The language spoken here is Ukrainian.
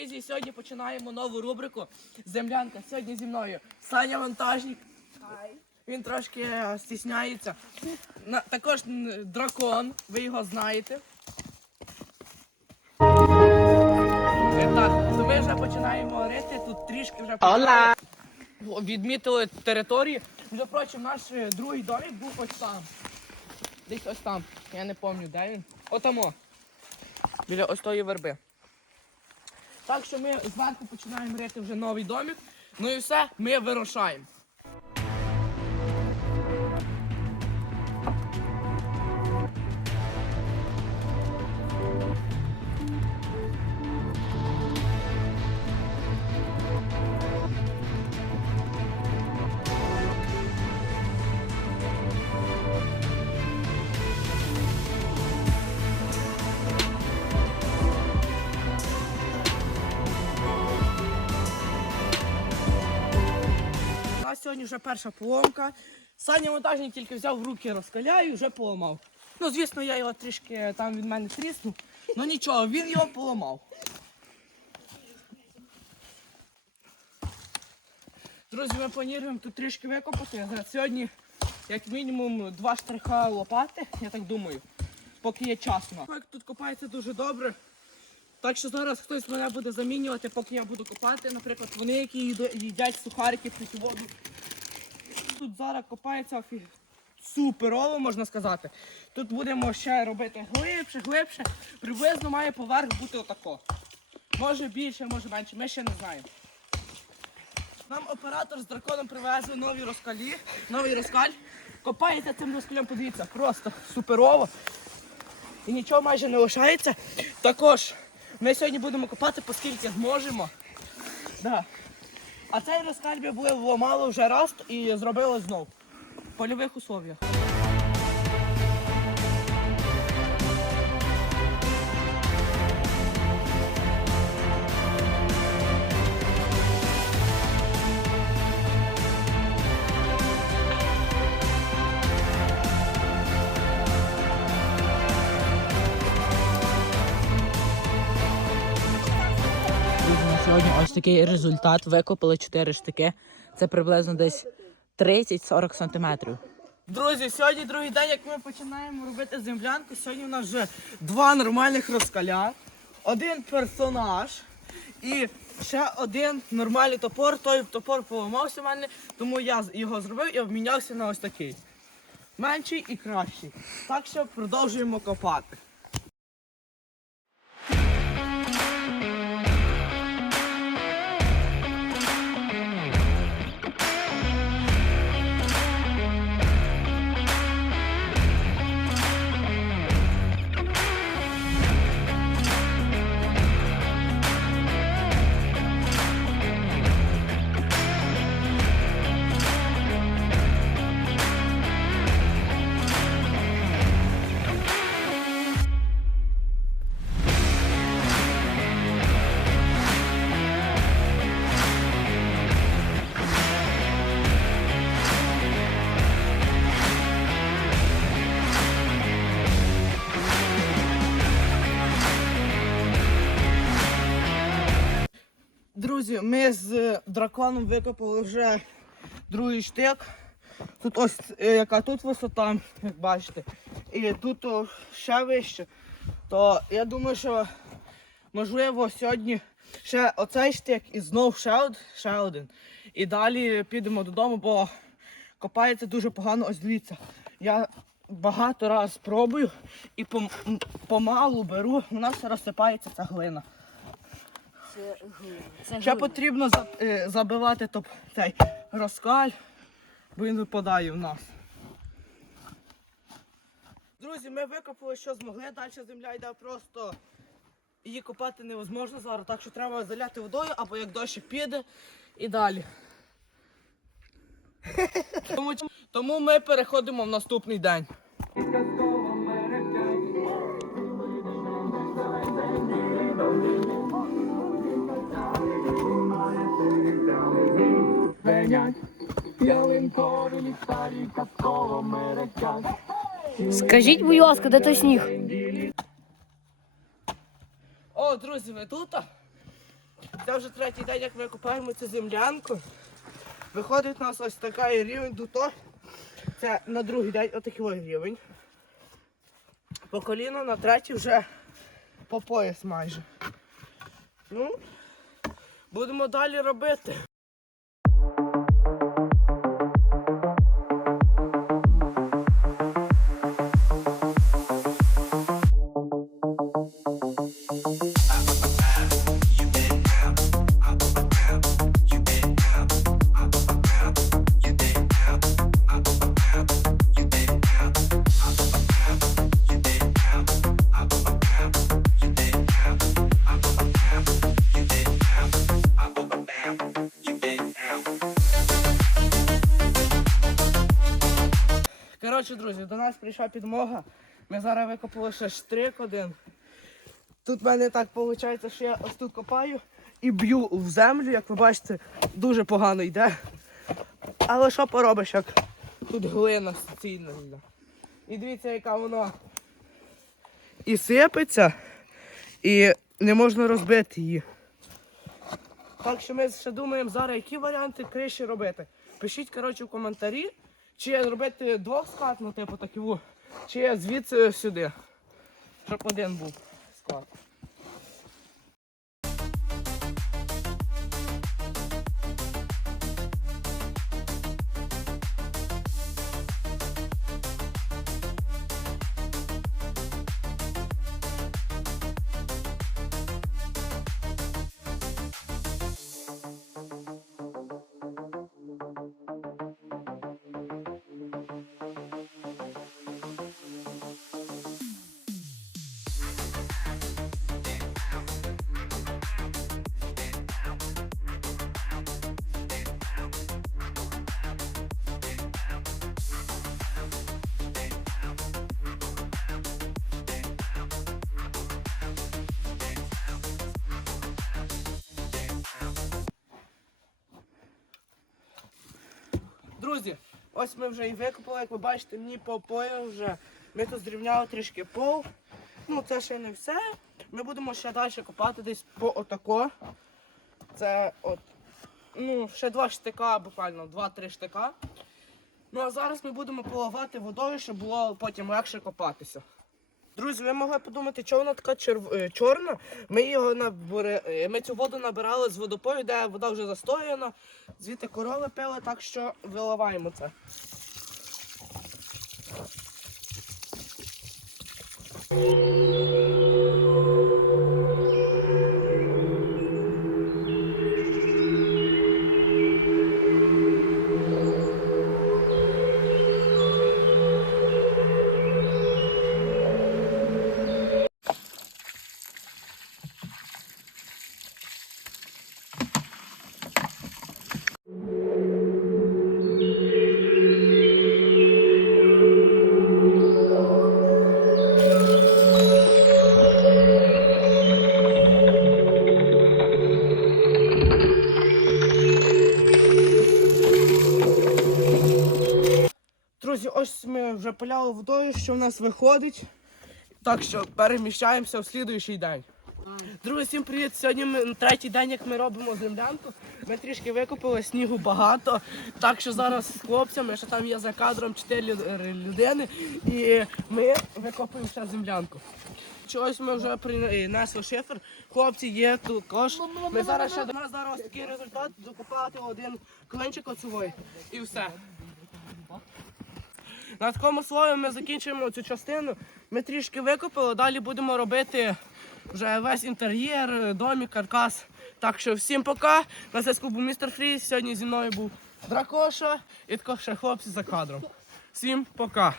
Привізі. Сьогодні починаємо нову рубрику Землянка. Сьогодні зі мною Саня Вантажник. Він трошки е, стісняється. На- також м, дракон, ви його знаєте. Е, Так, то ми вже починаємо рити. Тут трішки вже почали. відмітили території. Між прочим, наш е, другий домик був ось там. Десь ось там. Я не пам'ятаю, де він. Отамо. Біля ось тої верби. Так що ми зверху починаємо рити вже новий домик. Ну і все, ми вирушаємо. Сьогодні вже перша поломка. Саня монтажник тільки взяв в руки, розкаляю і вже поламав. Ну, звісно, я його трішки там від мене тріснув. Ну нічого, він його поламав. Друзі, ми плануємо тут трішки викопати. Сьогодні, як мінімум, два штриха лопати, я так думаю, поки є часно. Так, Тут копається дуже добре. Так що зараз хтось мене буде замінювати, поки я буду копати. Наприклад, вони, які їдять сухарики п'ють воду. Тут зараз копається суперово, можна сказати. Тут будемо ще робити глибше, глибше. Приблизно має поверх бути отако. Може більше, може менше, ми ще не знаємо. Нам оператор з драконом привезли нові розкалі, новий розкаль. Копається цим розкалем, подивіться, просто суперово. І нічого майже не лишається. Також ми сьогодні будемо копати, поскільки зможемо. Да. А цей розкальбі було ламало вже раз і зробили знов. В польових условіях. Ось такий результат. Викопали 4 штики. Це приблизно десь 30-40 сантиметрів. Друзі, сьогодні другий день, як ми починаємо робити землянку. Сьогодні у нас вже два нормальних розкаля, один персонаж і ще один нормальний топор. Той топор поламався в мене, тому я його зробив і обмінявся на ось такий. Менший і кращий. Так що продовжуємо копати. Друзі, ми з е, драконом викопали вже другий штик. Тут ось е, яка тут висота, як бачите, і тут ще вище. То я думаю, що можливо сьогодні ще оцей штик і знов ще, од- ще один. І далі підемо додому, бо копається дуже погано. Ось дивіться. Я багато раз пробую і пом- помалу беру, у нас розсипається ця глина. Ще потрібно е, забивати топ, цей розкаль, бо він випадає в нас. Друзі, ми викопали, що змогли. Далі земля йде просто. Її копати невозможно зараз, так що треба заляти водою, або як дощ піде і далі. Тому, тому ми переходимо в наступний день. Скажіть, будь ласка, де той сніг? О, друзі, ви тут? Це вже третій день, як ми копаємо цю землянку. Виходить у нас ось такий рівень дуто. Це на другий день отакий ось рівень. По коліно на третій вже по пояс майже. Ну, будемо далі робити. Нас прийшла підмога. Ми зараз викопали ще штрик один. Тут в мене так виходить, що я ось тут копаю і б'ю в землю, як ви бачите, дуже погано йде. Але що поробиш, як тут глина суцільна. І дивіться, яка вона і сипеться, і не можна розбити її. Так що ми ще думаємо зараз, які варіанти криші робити. Пишіть, коротше, в коментарі, чи зробити двох склад, ну типу таку, чи звідси сюди. Щоб один був склад. Друзі, ось ми вже і викопали, як ви бачите, мені по пояс вже. Ми тут зрівняли трішки пол. Ну, це ще не все. Ми будемо ще далі копати десь по отако. Це от, ну, ще два штика, буквально два-три штика. Ну а зараз ми будемо поливати водою, щоб було потім легше копатися. Друзі, ви могли подумати, чого вона така черв... е, чорна. Ми його набере... е, ми цю воду набирали з водопою, де вода вже застояна. Звідти корови пили, так що виливаємо це. Друзі, вже водою, що в нас виходить. Так що переміщаємося в слідуючий день. Друзі, всім привіт! Сьогодні ми третій день, як ми робимо землянку. Ми трішки викопали, снігу багато. Так що зараз з хлопцями, що там є за кадром 4 людини, і ми викопуємо ще землянку. Чогось ми вже принесли шифер. Хлопці є тут також. Ми зараз ще до нас зараз такий результат, докопати один клинчик оцевий. І все. На такому слові ми закінчуємо цю частину. Ми трішки викопали, далі будемо робити вже весь інтер'єр, домік, каркас. Так що всім пока. На зв'язку був містер Фрі. Сьогодні зі мною був Дракоша і також ще хлопці за кадром. Всім пока.